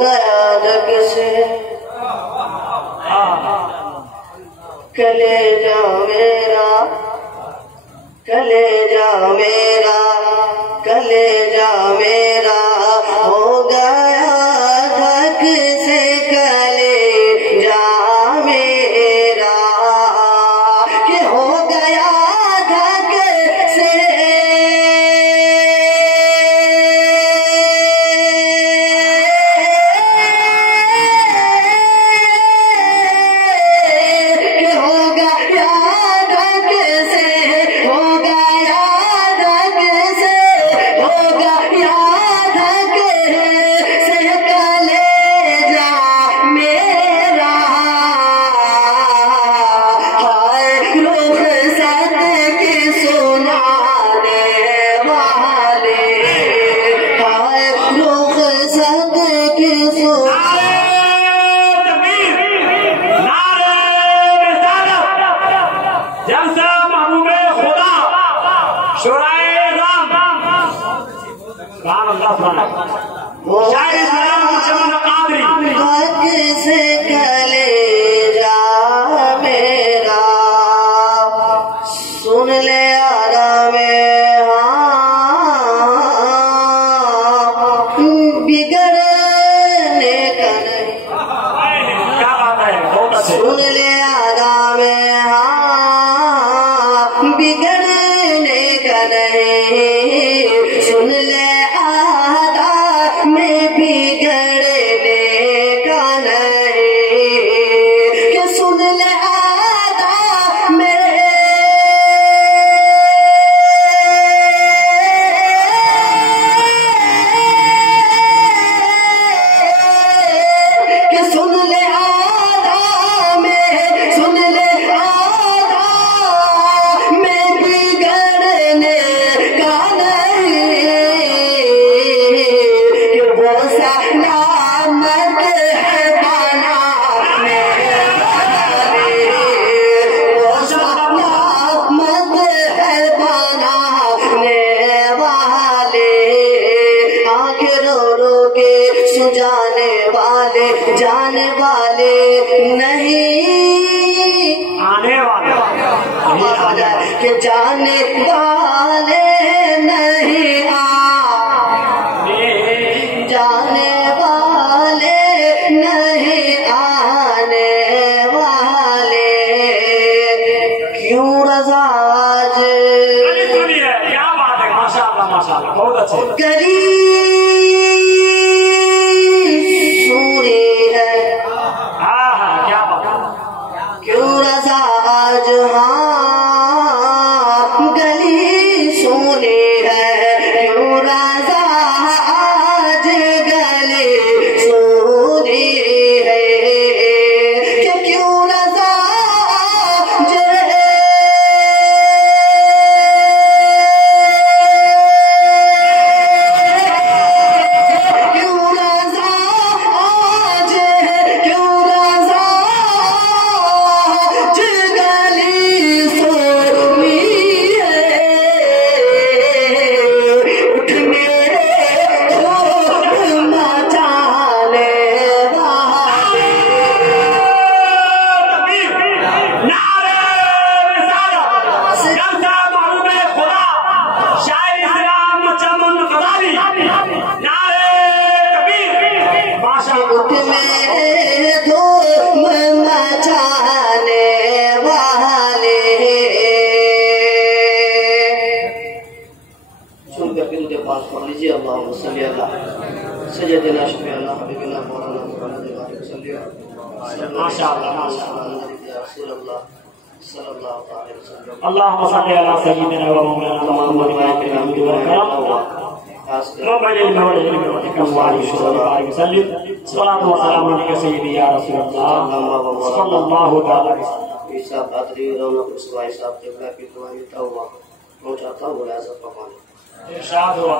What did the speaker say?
गया जग से कलेजा मेरा, कलेजा मेरा, कलेजा मेरा हो गया धक से कलेजा मेरा, कि हो गया धक से से कलेजा मेरा सुन ले आराम बिगड़ने का सुन ले आराम बिगड़ने का नहीं, सुन ले आदा में बिगड़ने का नहीं, कि सुन ले आदा में कि सुन ले आदा में, सुन ले आदा में बिगड़ने का सुजाने वाले जाने वाले नहीं, आने वाले के जाने वाले नहीं जाने वाले नहीं आने वाले, क्यों रज़ा आज क्या बात है, माशाअल्लाह माशाअल्लाह बहुत अच्छे। क्यों रज़ा आज गली सोनी है, क्यों रज़ा आज गली सोनी है, कि क्यों रज़ा सैयदना शफीअना हबीबना मौलाना मुहम्मद माशाअल्लाह रसूलुल्लाह सल्लल्लाहु अलैहि वसल्लम। अल्लाहुम्मा सल्ली अला सय्यिदिना व मौलाना मुहम्मद व आलिहि व सल्लम। सलातु व सलाम अलैका सय्यदी या रसूलल्लाह सल्लल्लाहु अलैहि वसल्लम। ईसा बदरी रौनक रुसवा साहब के की दुआ तौबा पहुंचाता हुआ सब पकाने इरशाद हुआ।